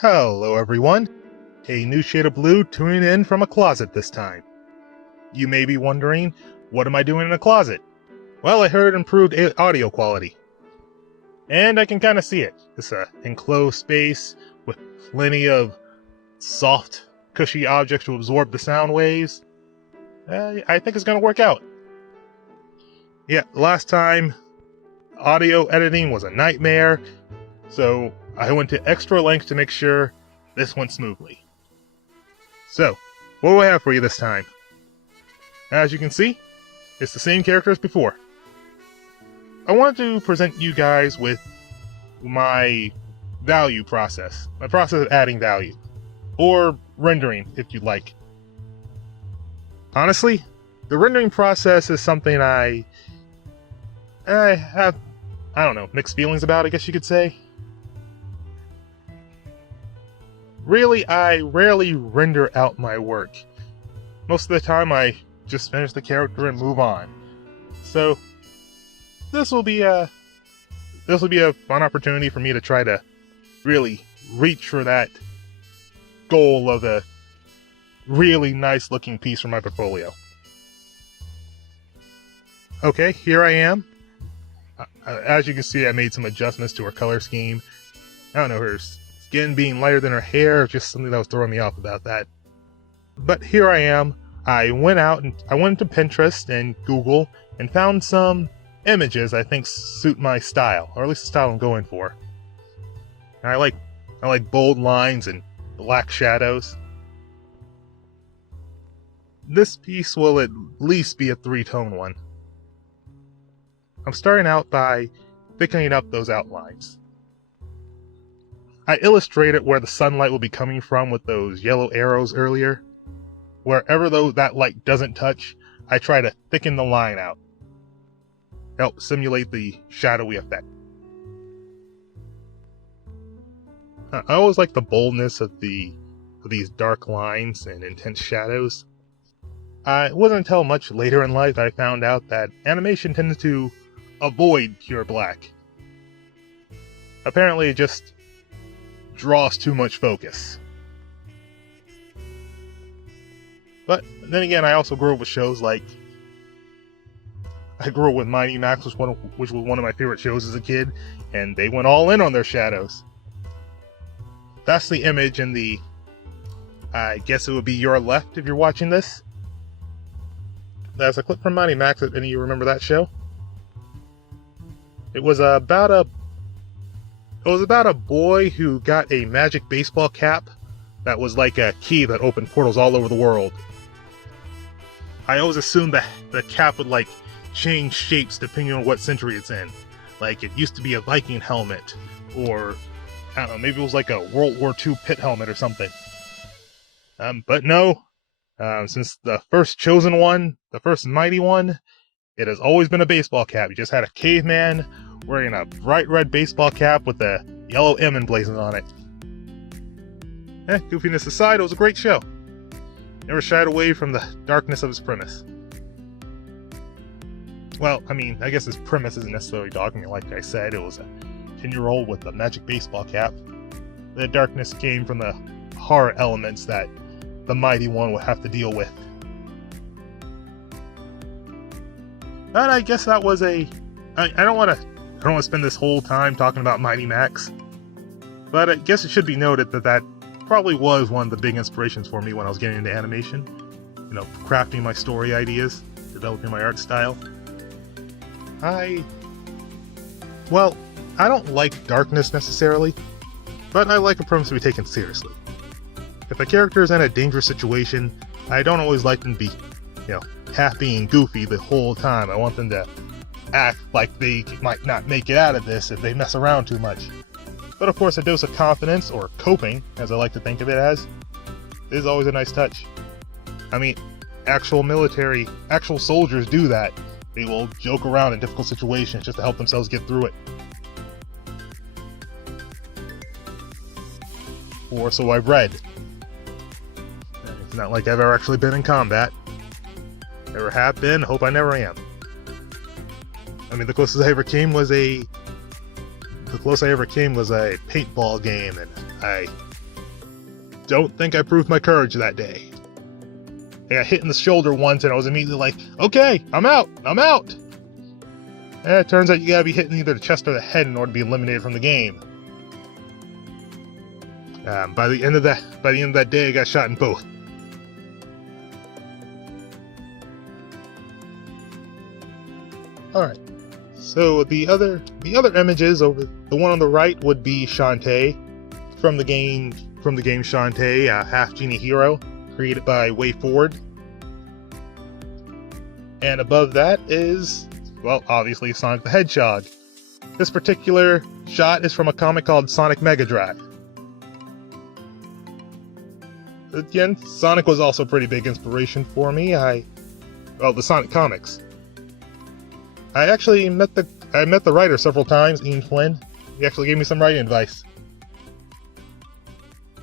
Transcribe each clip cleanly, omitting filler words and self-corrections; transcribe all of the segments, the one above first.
Hello everyone, a new shade of blue tuning in from a closet this time. You may be wondering, what am I doing in a closet? Well, I heard improved audio quality. And I can kind of see it. It's an enclosed space with plenty of soft, cushy objects to absorb the sound waves. I think it's going to work out. Yeah, last time, audio editing was a nightmare, so I went to extra lengths to make sure this went smoothly. So, what do I have for you this time? As you can see, it's the same character as before. I wanted to present you guys with my value process, my process of adding value, or rendering if you'd like. Honestly, the rendering process is something I have, mixed feelings about, I guess you could say. Really, I rarely render out my work. Most of the time, I just finish the character and move on. So, this will be a fun opportunity for me to try to really reach for that goal of a really nice looking piece for my portfolio. Okay, here I am. As you can see, I made some adjustments to her color scheme. I don't know, her skin being lighter than her hair, just something that was throwing me off about that. But here I am. I went into Pinterest and Google and found some images I think suit my style, or at least the style I'm going for. And I like bold lines and black shadows. This piece will at least be a 3-tone one. I'm starting out by thickening up those outlines. I illustrated where the sunlight will be coming from with those yellow arrows earlier. Wherever that light doesn't touch, I try to thicken the line out. Help simulate the shadowy effect. I always like the boldness of these dark lines and intense shadows. It wasn't until much later in life that I found out that animation tends to avoid pure black. Apparently it just draws too much focus. But then again, I also grew up with shows like... I grew up with Mighty Max, which was one of my favorite shows as a kid, and they went all in on their shadows. That's the image in the... I guess it would be your left if you're watching this. That's a clip from Mighty Max, if any of you remember that show. It was about a boy who got a magic baseball cap that was like a key that opened portals all over the world. I always assumed that the cap would change shapes depending on what century it's in. Like it used to be a Viking helmet, or I don't know, maybe it was like a World War II pit helmet or something. But no, since the first chosen one, the first mighty one, it has always been a baseball cap. You just had a caveman wearing a bright red baseball cap with a yellow M emblazoned on it. Goofiness aside, it was a great show. Never shied away from the darkness of its premise. Well, I mean, I guess his premise isn't necessarily dark. Like I said, it was a 10-year-old with a magic baseball cap. The darkness came from the horror elements that the Mighty One would have to deal with. And I guess that was I don't want to spend this whole time talking about Mighty Max, but I guess it should be noted that probably was one of the big inspirations for me when I was getting into animation. You know, crafting my story ideas, developing my art style. I don't like darkness necessarily, but I like a premise to be taken seriously. If a character is in a dangerous situation, I don't always like them to be, happy and goofy the whole time. I want them to act like they might not make it out of this if they mess around too much. But of course, a dose of confidence, or coping, as I like to think of it as, is always a nice touch. I mean, actual soldiers do that. They will joke around in difficult situations just to help themselves get through it. Or so I've read. It's not like I've ever actually been in combat. Never have been, hope I never am. I mean, the closest I ever came was a paintball game, and I don't think I proved my courage that day. I got hit in the shoulder once and I was immediately like, okay, I'm out. It turns out you gotta be hit in either the chest or the head in order to be eliminated from the game. By the end of that day, I got shot in both. Alright, so the other images over, the one on the right would be Shantae from the game Shantae, Half Genie Hero, created by WayForward. And above that is, well, obviously Sonic the Hedgehog. This particular shot is from a comic called Sonic Mega Drive. Again, Sonic was also a pretty big inspiration for me. The Sonic comics. I actually met the writer several times, Ian Flynn. He actually gave me some writing advice.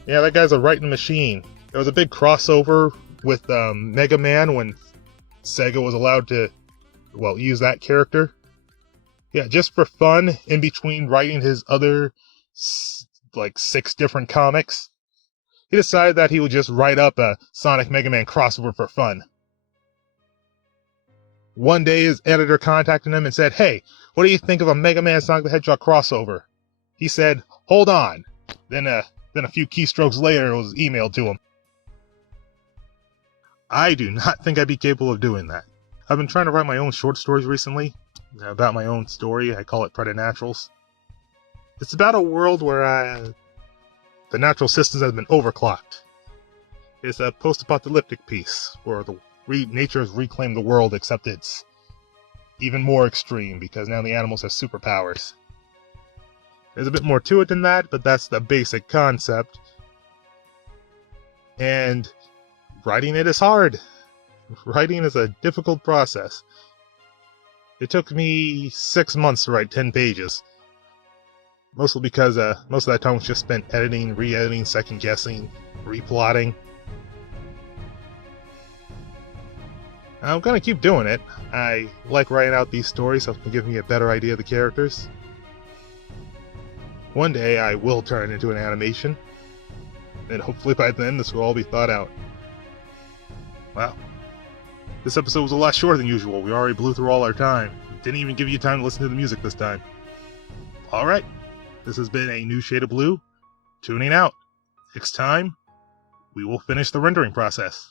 Yeah, that guy's a writing machine. There was a big crossover with Mega Man when Sega was allowed to, use that character. Yeah, just for fun, in between writing his other, 6 different comics, he decided that he would just write up a Sonic Mega Man crossover for fun. One day his editor contacted him and said, "Hey, what do you think of a Mega Man Sonic the Hedgehog crossover?" He said, "Hold on." Then a few keystrokes later it was emailed to him. I do not think I'd be capable of doing that. I've been trying to write my own short stories recently, about my own story. I call it Preternaturals. It's about a world where the natural systems have been overclocked. It's a post-apocalyptic piece where nature has reclaimed the world, except it's even more extreme because now the animals have superpowers. There's a bit more to it than that, but that's the basic concept. And writing it is hard. Writing is a difficult process. It took me 6 months to write 10 pages. Mostly because most of that time was just spent editing, re-editing, second-guessing, replotting. I'm gonna keep doing it. I like writing out these stories, so it can give me a better idea of the characters. One day I will turn it into an animation, and hopefully by then this will all be thought out. Wow. This episode was a lot shorter than usual. We already blew through all our time. Didn't even give you time to listen to the music this time. Alright, this has been A New Shade of Blue, tuning out. Next time, we will finish the rendering process.